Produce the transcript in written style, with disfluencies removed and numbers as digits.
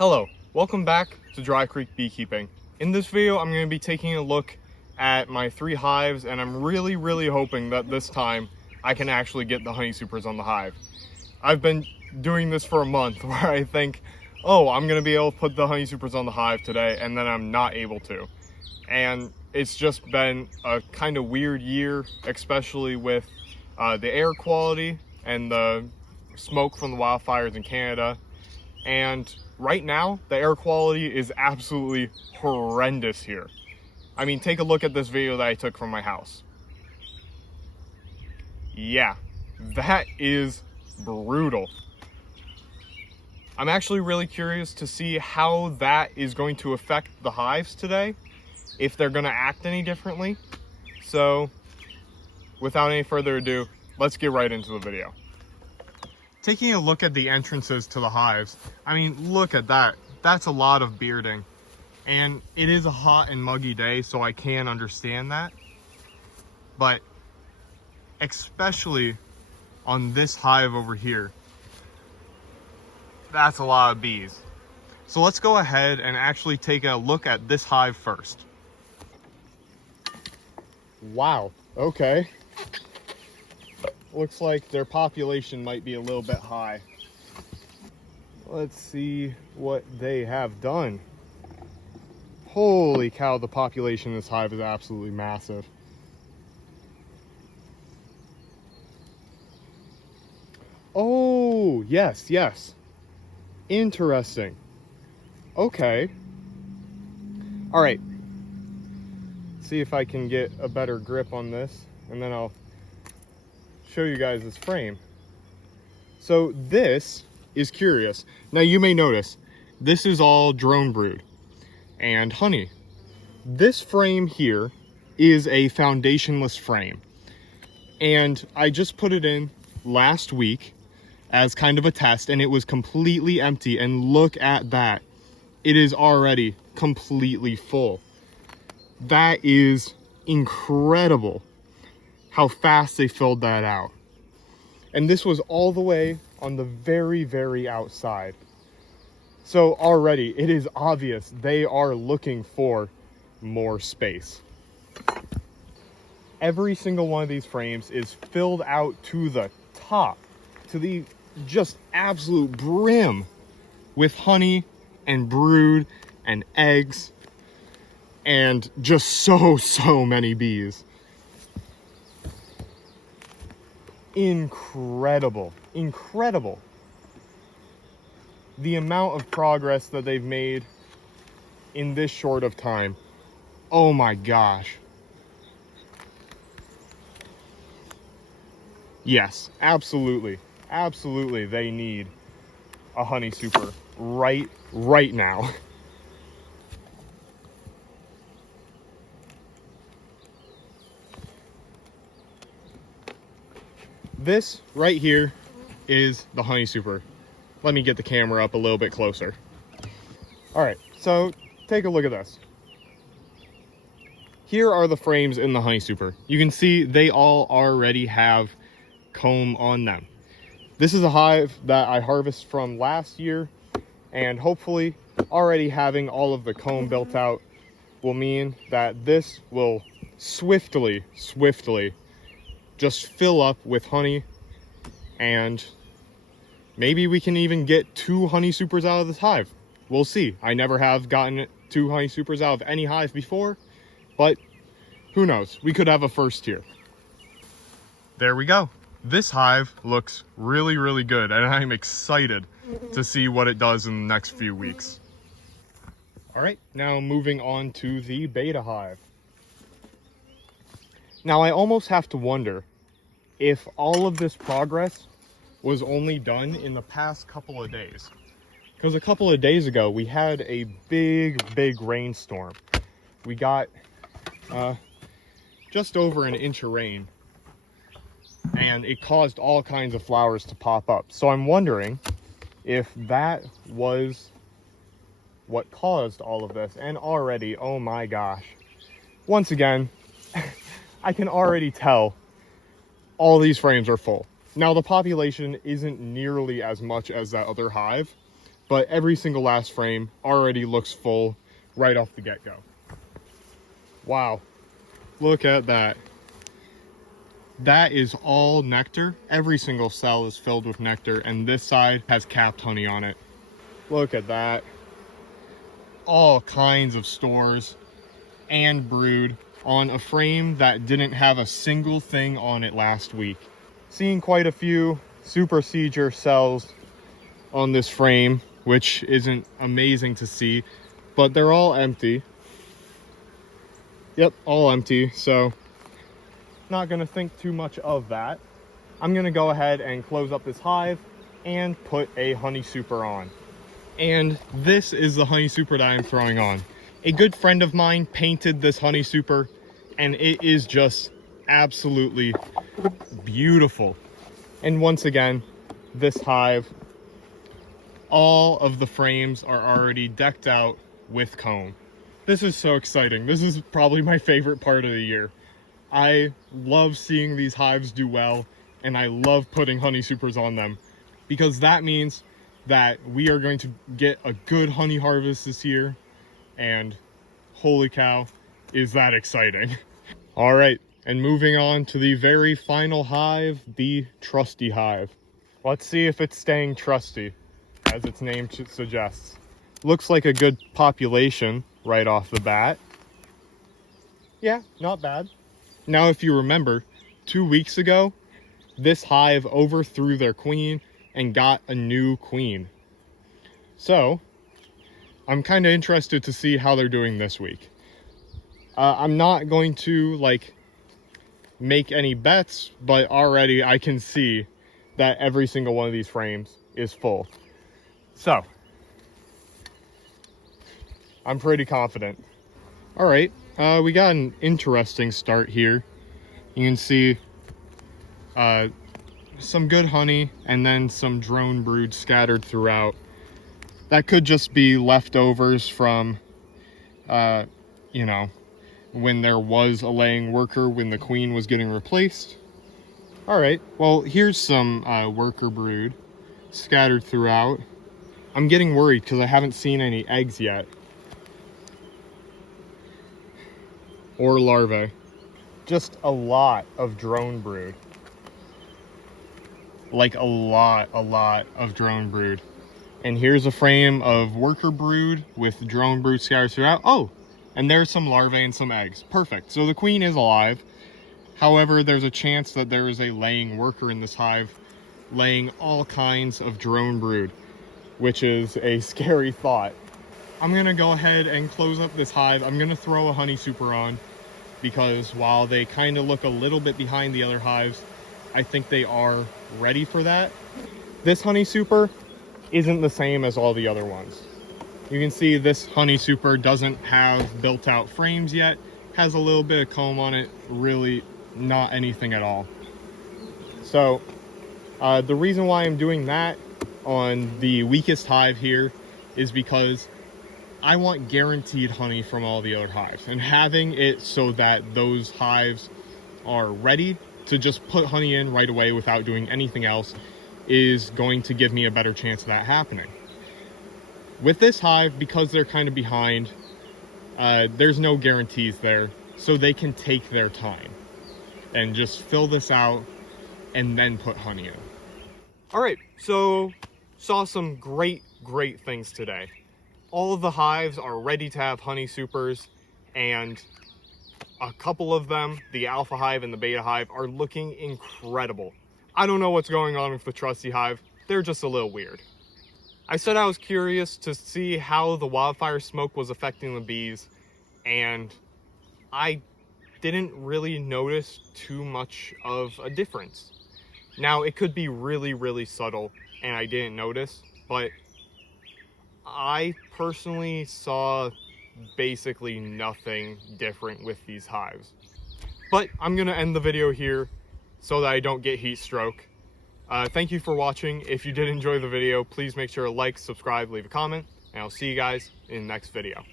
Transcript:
Hello, welcome back to Dry Creek Beekeeping. In this video, I'm going to be taking a look at my 3 hives, and I'm really hoping that this time I can actually get the honey supers on the hive. I've been doing this for a month where I think, oh, I'm going to be able to put the honey supers on the hive today, and then I'm not able to. And it's just been a kind of weird year, especially with the air quality and the smoke from the wildfires in Canada. And right now, the air quality is absolutely horrendous here. I mean, take a look at this video that I took from my house. Yeah, that is brutal. I'm actually really curious to see how that is going to affect the hives today, if they're going to act any differently. So, without any further ado, let's get right into the video. Taking a look at the entrances to the hives, I mean, look at that. That's a lot of bearding. And it is a hot and muggy day, so I can understand that. But especially on this hive over here, that's a lot of bees. So let's go ahead and actually take a look at this hive first. Wow, okay. Looks like their population might be a little bit high. Let's see what they have done. Holy cow, the population in this hive is absolutely massive. Oh, yes. Interesting. Okay. All right. See if I can get a better grip on this, and then I'll show you guys this frame. So this is curious. Now you may notice this is all drone brood and honey. This frame here is a foundationless frame, and I just put it in last week as kind of a test, and it was completely empty. And look at that, it is already completely full. That is incredible how fast they filled that out. And this was all the way on the very outside. So already it is obvious they are looking for more space. Every single one of these frames is filled out to the top, to the just absolute brim, with honey and brood and eggs and just so many bees. Incredible. The amount of progress that they've made in this short of time. Oh my gosh. Yes, absolutely they need a honey super right now. This right here is the honey super. Let me get the camera up a little bit closer. All right, so take a look at this. Here are the frames in the honey super. You can see they all already have comb on them. This is a hive that I harvested from last year, and hopefully already having all of the comb built out will mean that this will swiftly just fill up with honey, and maybe we can even get 2 honey supers out of this hive. We'll see. I never have gotten 2 honey supers out of any hive before, but who knows? We could have a first here. There we go. This hive looks really good, and I'm excited to see what it does in the next few weeks. All right, now moving on to the beta hive. Now I almost have to wonder if all of this progress was only done in the past couple of days. Because a couple of days ago, we had a big rainstorm. We got just over an inch of rain, and it caused all kinds of flowers to pop up. So I'm wondering if that was what caused all of this. And already, oh my gosh, once again, I can already tell all these frames are full. Now the population isn't nearly as much as that other hive, but every single last frame already looks full right off the get-go. Wow, look at that. That is all nectar. Every single cell is filled with nectar, and this side has capped honey on it. Look at that. All kinds of stores and brood on a frame that didn't have a single thing on it last week. Seeing quite a few super seeger cells on this frame, which isn't amazing to see, but they're all empty. Yep, all empty, so not gonna think too much of that. I'm gonna go ahead and close up this hive and put a honey super on. And this is the honey super that I'm throwing on. A good friend of mine painted this honey super, and it is just absolutely beautiful. And once again, this hive, all of the frames are already decked out with comb. This is so exciting. This is probably my favorite part of the year. I love seeing these hives do well, and I love putting honey supers on them, because that means that we are going to get a good honey harvest this year, and holy cow, is that exciting. All right, and moving on to the very final hive, the trusty hive. Let's see if it's staying trusty, as its name suggests. Looks like a good population right off the bat. Yeah, not bad. Now, if you remember, 2 weeks ago, this hive overthrew their queen and got a new queen. So, I'm kind of interested to see how they're doing this week. I'm not going to, make any bets, but already I can see that every single one of these frames is full. So, I'm pretty confident. All right, we got an interesting start here. You can see some good honey and then some drone brood scattered throughout. That could just be leftovers from, when there was a laying worker when the queen was getting replaced. All right, well, here's some worker brood scattered throughout. I'm getting worried because I haven't seen any eggs yet. Or larvae. Just a lot of drone brood. Like a lot of drone brood. And here's a frame of worker brood with drone brood scattered throughout. Oh, and there's some larvae and some eggs. Perfect. So the queen is alive. However, there's a chance that there is a laying worker in this hive laying all kinds of drone brood, which is a scary thought. I'm gonna go ahead and close up this hive. I'm gonna throw a honey super on, because while they kind of look a little bit behind the other hives, I think they are ready for that. This honey super isn't the same as all the other ones. You can see this honey super doesn't have built out frames yet, has a little bit of comb on it, really not anything at all. So the reason why I'm doing that on the weakest hive here is because I want guaranteed honey from all the other hives, and having it so that those hives are ready to just put honey in right away without doing anything else is going to give me a better chance of that happening. With this hive, because they're kind of behind, there's no guarantees there, so they can take their time and just fill this out and then put honey in. All right, so saw some great things today. All of the hives are ready to have honey supers, and a couple of them, the alpha hive and the beta hive, are looking incredible. I don't know what's going on with the trusty hive. They're just a little weird. I said I was curious to see how the wildfire smoke was affecting the bees, and I didn't really notice too much of a difference. Now, it could be really subtle and I didn't notice, but I personally saw basically nothing different with these hives. But I'm gonna end the video here so that I don't get heat stroke. Thank you for watching. If you did enjoy the video, please make sure to like, subscribe, leave a comment, and I'll see you guys in the next video.